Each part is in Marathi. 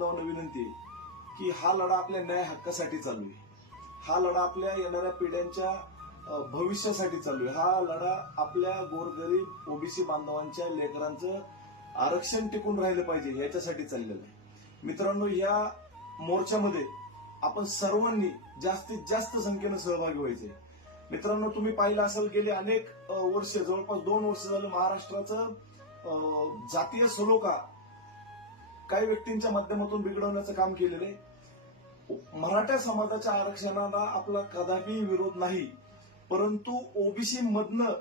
बांधवांना विनंती आहे की हा लढा आपल्या न्याय हक्कासाठी चालू आहे. हा लढा आपल्या येणाऱ्या पिढ्यांच्या भविष्यासाठी चालू आहे. हा लढा आपल्या गोरगरीब ओबीसी बांधवांच्या लेकरांचं आरक्षण टिकून राहिलं पाहिजे याच्यासाठी चाललेलं आहे. मित्रांनो या मोर्चामध्ये आपण सर्वांनी जास्तीत जास्त संख्येनं सहभागी व्हायचे मित्रांनो तुम्ही पाहिलं असेल गेले अनेक वर्ष जवळपास दोन वर्ष झालं महाराष्ट्राचं जातीय सलोखा काही व्यक्तींच्या माध्यमातून बिघडवण्याचं काम केलेलं आहे. मराठा समाजाच्या आरक्षणाला आपला कदापि विरोध नाही परंतु ओबीसी मधनं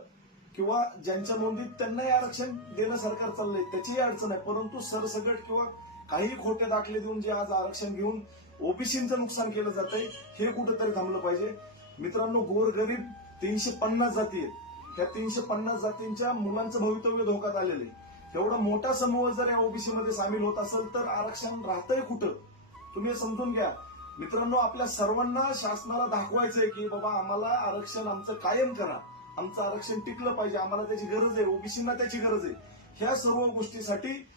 किंवा ज्यांच्या नोंदीत त्यांनाही आरक्षण देणं सरकार चाललंय त्याचीही अडचण आहे. परंतु सरसगट किंवा काही खोटे दाखले देऊन जे आज आरक्षण घेऊन ओबीसीचं नुकसान केलं जात आहे हे कुठेतरी थांबलं पाहिजे. मित्रांनो गोरगरीब तीनशे पन्नास जाती आहेत. त्या तीनशे पन्नास जातींच्या मुलांचं भवितव्य धोक्यात आलेलं आहे. एवढा मोठा समूह जर या ओबीसी मध्ये सामील होत असेल तर आरक्षण राहतंय कुठं? तुम्ही समजून घ्या. मित्रांनो आपल्या सर्वांना शासनाला दाखवायचंय की बाबा आम्हाला आरक्षण आमचं कायम करा. आमचं आरक्षण टिकलं पाहिजे. आम्हाला त्याची गरज आहे. ओबीसींना त्याची गरज आहे. ह्या सर्व गोष्टीसाठी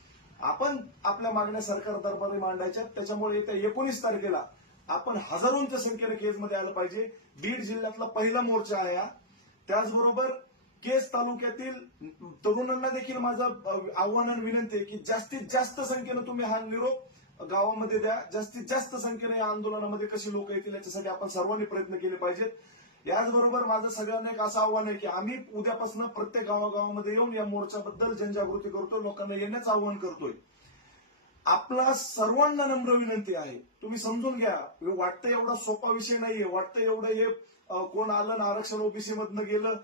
आपण आपल्या मागण्या सरकार दरबारी मांडायच्या त्याच्यामुळे येत्या एकोणीस तारखेला आपण हजारोंच्या संख्येने केजमध्ये आलं पाहिजे. बीड जिल्ह्यातला पहिला मोर्चा आहे हा. त्याचबरोबर केस तालुक्यातील तरुणांना देखील माझं आव्हान आणि विनंती आहे की जास्तीत जास्त संख्येनं तुम्ही हा निरोप गावामध्ये द्या. जास्तीत जास्त संख्येने या आंदोलनामध्ये कशी लोक येतील याच्यासाठी आपण सर्वांनी प्रयत्न केले पाहिजेत. याचबरोबर माझं सगळ्यांना एक असं आव्हान आहे की आम्ही उद्यापासून प्रत्येक गावागावामध्ये येऊन या मोर्चाबद्दल जनजागृती करतोय. लोकांना येण्याचं आव्हान करतोय. आपला सर्वांना नम्र विनंती आहे. तुम्ही समजून घ्या. वाटतं एवढा सोपा विषय नाहीये. वाटतं एवढं हे कोण आलं ना आरक्षण ओबीसी मधनं गेलं.